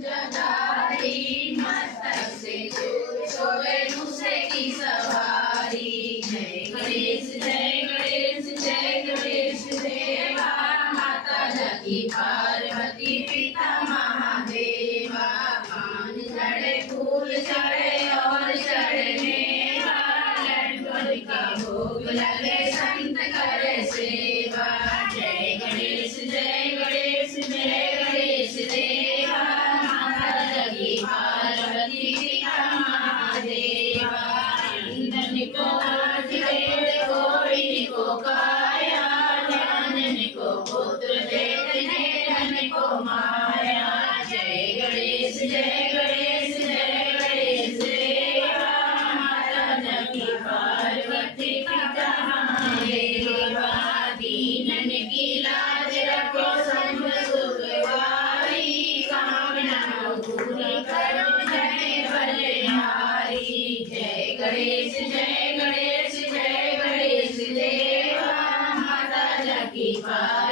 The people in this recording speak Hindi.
जगारी मस्तक से सोए दूसरे की सवारी। जय गणेश जय गणेश जय गणेश देवा, माता जगी पार्वती पिता महादेवा। पान चढ़े फूल चढ़े और चढ़े मेवा, लड्डू का भोग लगे संत करे सेवा। जय गणेश जय गणेश जय गणेश देवा, माता जगी पार्वती पिता महादेवा। इंद्रन को हाथ वेद कोई को काया, ज्ञान को पुत्र देते धन को माया। जय गणेश जय गणेश जय गणेश देवा, माता जगी पार्वती पिता महादेवा। दीनन की लाज रखो सब सुख वारी, कामना पूरी करो जय बलिहारी। जय गणेश जय गणेश जय गणेश देवा, माता जगी पार्वती